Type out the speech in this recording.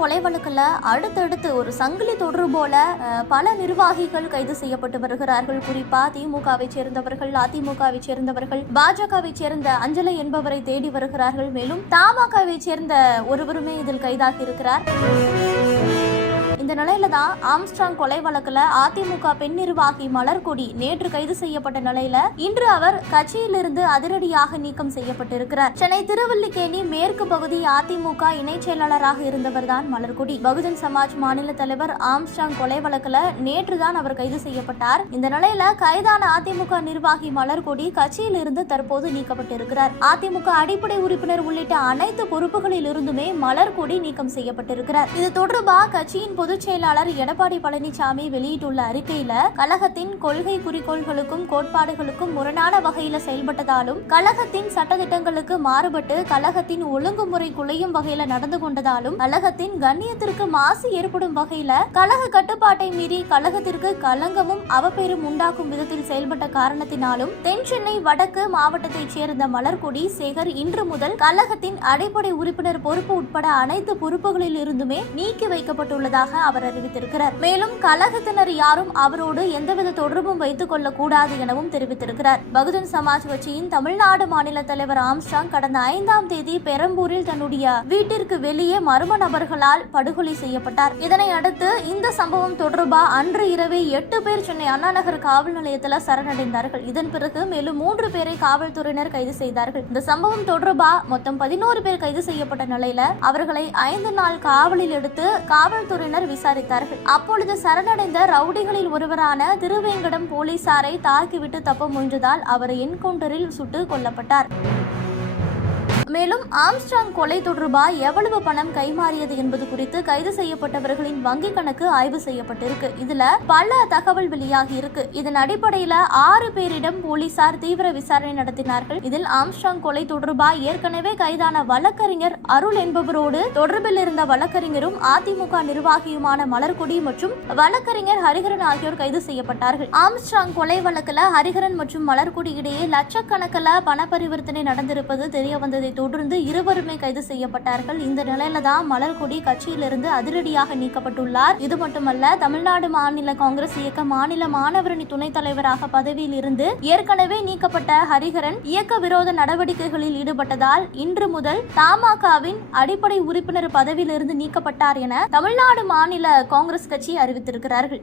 கொலை வழக்கில் அடுத்தடுத்து ஒரு சங்கிலி தொடர் போல பல நிர்வாகிகள் கைது செய்யப்பட்டு வருகிறார்கள். குறிப்பா திமுகவை சேர்ந்தவர்கள் அதிமுகவை சேர்ந்தவர்கள் பாஜகவை சேர்ந்த அஞ்சலை என்பவரை தேடி வருகிறார்கள். மேலும் தமாகவை சேர்ந்த ஒருவருமே இதில் கைதாகி இருக்கிறார். இந்த நிலையில தான் ஆம்ஸ்ட்ராங் கொலை வழக்குல அதிமுக பெண் நிர்வாகி மலர்கொடி நேற்று கைது செய்யப்பட்ட நிலையில இன்று அவர் கட்சியிலிருந்து அதிரடியாக நீக்கம் செய்யப்பட்டிருக்கிறார். சென்னை திருவல்லிக்கேணி மேற்கு பகுதி அதிமுக இணைச் செயலாளராக இருந்தவர் தான் மலர்கொடி. பகுஜன் சமாஜ் மாநில தலைவர் ஆம்ஸ்ட்ராங் கொலை வழக்குல நேற்று தான் அவர் கைது செய்யப்பட்டார். இந்த நிலையில கைதான அதிமுக நிர்வாகி மலர்கொடி கட்சியிலிருந்து தற்போது நீக்கப்பட்டிருக்கிறார். அதிமுக அடிப்படை உறுப்பினர் உள்ளிட்ட அனைத்து பொறுப்புகளில் இருந்துமே மலர்கொடி நீக்கம் செய்யப்பட்டிருக்கிறார். இது தொடர்பாக கட்சியின் பொதுச் செயலாளர் எடப்பாடி பழனிசாமி வெளியிட்டுள்ள அறிக்கையில கழகத்தின் கொள்கை குறிக்கோள்களுக்கும் கோட்பாடுகளுக்கும் முரணான வகையில செயல்பட்டதாலும் கழகத்தின் சட்டத்திட்டங்களுக்கு மாறுபட்டு கழகத்தின் ஒழுங்குமுறை குலையும் வகையில நடந்து கொண்டதாலும் கழகத்தின் கண்ணியத்திற்கு மாசு ஏற்படும் வகையில கழக கட்டுப்பாட்டை மீறி கழகத்திற்கு களங்கமும் அவப்பெரும் உண்டாக்கும் விதத்தில் செயல்பட்ட காரணத்தினாலும் தென் சென்னை வடக்கு மாவட்டத்தைச் சேர்ந்த மலர்கொடி சேகர் இன்று முதல் கழகத்தின் அடிப்படை உறுப்பினர் பொறுப்பு உட்பட அனைத்து பொறுப்புகளில் இருந்துமே நீக்கி வைக்கப்பட்டுள்ளதாக அவர் அறிவித்திருக்கிறார். மேலும் கழகத்தினர் யாரும் அவரோடு எந்தவித தொடர்பும் வைத்துக் கொள்ளக்கூடாது எனவும் தெரிவித்திருக்கிறார். பகுஜன் சமாஜ் கட்சியின் தமிழ்நாடு மாநில தலைவர் ஆம்ஸ்டாங் கடந்த ஐந்தாம் தேதி பெரம்பூரில் தன்னுடைய வீட்டிற்கு வெளியே மர்ம நபர்களால் படுகொலை செய்யப்பட்டார். இதனை அடுத்து இந்த சம்பவம் தொடர்பா? அன்று இரவே எட்டு பேர் சென்னை அண்ணா நகர் காவல் நிலையத்தில் சரணடைந்தார்கள். இதன் பிறகு மேலும் மூன்று பேரை காவல்துறையினர் கைது செய்தார்கள். இந்த சம்பவம் தொடர்பா? மொத்தம் பதினோரு பேர் கைது செய்யப்பட்ட நிலையில அவர்களை ஐந்து நாள் காவலில் எடுத்து காவல்துறையினர் விசாரித்தார்கள். அப்பொழுது சரணடைந்த ரவுடிகளில் ஒருவரான திருவேங்கடம் போலீசாரை தாக்கிவிட்டு தப்ப முயன்றதால் அவர் என்கவுண்டரில் சுட்டு கொல்லப்பட்டார். மேலும் ஆம்ஸ்ட்ராங் கொலை தொடர்பா எவ்வளவு பணம் கைமாறியது என்பது குறித்து கைது செய்யப்பட்டவர்களின் வங்கி கணக்கு ஆய்வு செய்யப்பட்டிருக்கு. இதுல பல தகவல் வெளியாகி இருக்கு. இதன் அடிப்படையில ஆறு பேரிடம் போலீசார் தீவிர விசாரணை நடத்தினார்கள். இதில் ஆம்ஸ்ட்ராங் கொலை தொடர்பாக ஏற்கனவே கைதான வழக்கறிஞர் அருள் என்பவரோடு தொடர்பில் இருந்த வழக்கறிஞரும் அதிமுக நிர்வாகியுமான மலர்கொடி மற்றும் வழக்கறிஞர் ஹரிஹரன் ஆகியோர் கைது செய்யப்பட்டார்கள். ஆம்ஸ்ட்ராங் கொலை வழக்கில் ஹரிஹரன் மற்றும் மலர்கொடி இடையே லட்சக்கணக்கில் பண பரிவர்த்தனை நடந்திருப்பது தெரிய வந்ததை தொடர்ந்து இருவருமே கைது செய்யப்பட்டார்கள். இந்த நிலையில தான் மலர்கொடி கட்சியிலிருந்து அதிரடியாக நீக்கப்பட்டுள்ளார். இது மட்டுமல்ல தமிழ்நாடு மாநில காங்கிரஸ் இயக்க மாநில மாணவரணி துணைத் தலைவராக பதவியில் இருந்து ஏற்கனவே நீக்கப்பட்ட ஹரிஹரன் இயக்க விரோத நடவடிக்கைகளில் ஈடுபட்டதால் இன்று முதல் தமாகவின் அடிப்படை உறுப்பினர் பதவியிலிருந்து நீக்கப்பட்டார் என தமிழ்நாடு மாநில காங்கிரஸ் கட்சி அறிவித்திருக்கிறார்கள்.